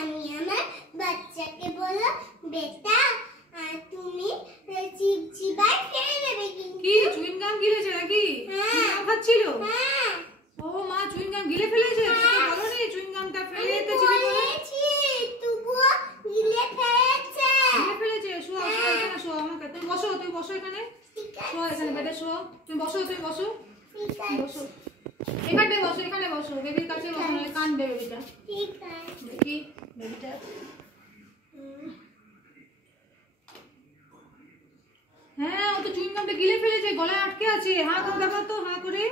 আমি আমার বাচ্চাকে বলো বেটা তুমি চিপচিপায় ফেলে দেবে কিন্তু কি চুইং গাম গিলেছে নাকি? হ্যাঁ খাচ্ছিল। হ্যাঁ ও মা চুইং গাম গিলে ফেলেছে? তোকে বলনি চুইং গামটা ফেলে দিতে ছিলি বলে? তবুও গিলে ফেলেছে। গিলে ফেলেছে। শো এখানে শো আমাকে। তুমি বসো এখানে। শো এখানে বেডে শো। তুমি বসো বসো। এখানে বসো বেবির কাছে বসো নাহলে কাঁদবে বেবিটা। ঠিক আছে দেখি বেবিটা। হ্যাঁ ও তো চুইং গামটা গিলে ফেলেছে, গলায় আটকে আছে। হ্যাঁ করে দেখো তো, হ্যাঁ করে।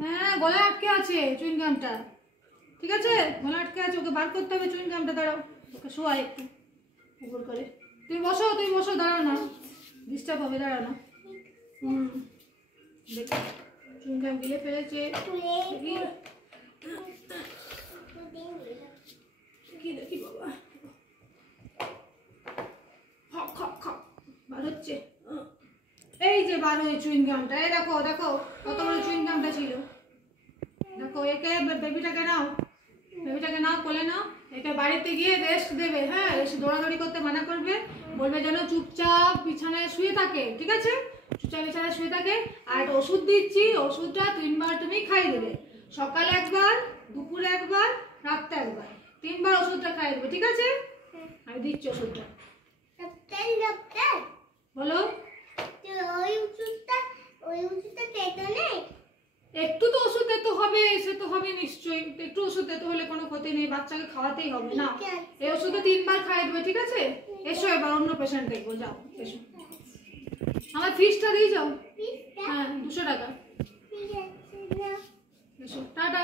হ্যাঁ গলায় আটকে আছে চুইং গামটা। ঠিক আছে গলায় আটকে আছে, ওকে বার করতে হবে চুইং গামটা। দাঁড়াও ওকে শোয়া একটু উপর করে। তুমি বসো দাঁড়াও না, ডিস্টার্ব হবে, দাঁড়াও না। দেখো চুইং গাম গিলে ফেলেছে। দেখি বাবা বার হচ্ছে। এই যে বার হয়ে চুইং গামটা। এই দেখো কত বড় চুইং গামটা ছিল। দেখো একে বেবিটাকে নাও কোলে নাও। একে বাড়িতে গিয়ে রেস্ট দেবে। হ্যাঁ রেস্ট, দৌড়াদৌড়ি করতে মানা করবে, বলবে যেন চুপচাপ বিছানায় শুয়ে থাকে। ঠিক আছে চুপচাপ বিছানায় শুয়ে থাকে। আর ওষুধ দিচ্ছি, ওষুধটা 3 বার তুমি খাইয়ে দেবে। সকালে একবার, দুপুরে একবার, রাত্রে একবার, 3 বার ওষুধটা খাইয়ে দেবে। ঠিক আছে আমি দিচ্ছি ওষুধটা। বলো ওই ওষুধটা খেতে নেই? একটু তো ওষুধ দিতে হবে, সে তো হবে নিশ্চয়ই। একটু ওষুধ দিতে হলে কোনো ক্ষতি নেই, বাচ্চাকে খাওয়াতেই হবে না। এই ওষুধটা 3 বার খাইয়ে দেবে। ঠিক আছে এসো এবার অন্য পেশেন্ট দেখবো। যাও এসো, আমার ফিসটা দিয়ে যাও। হ্যাঁ 200 টাকা। এসো টাটা।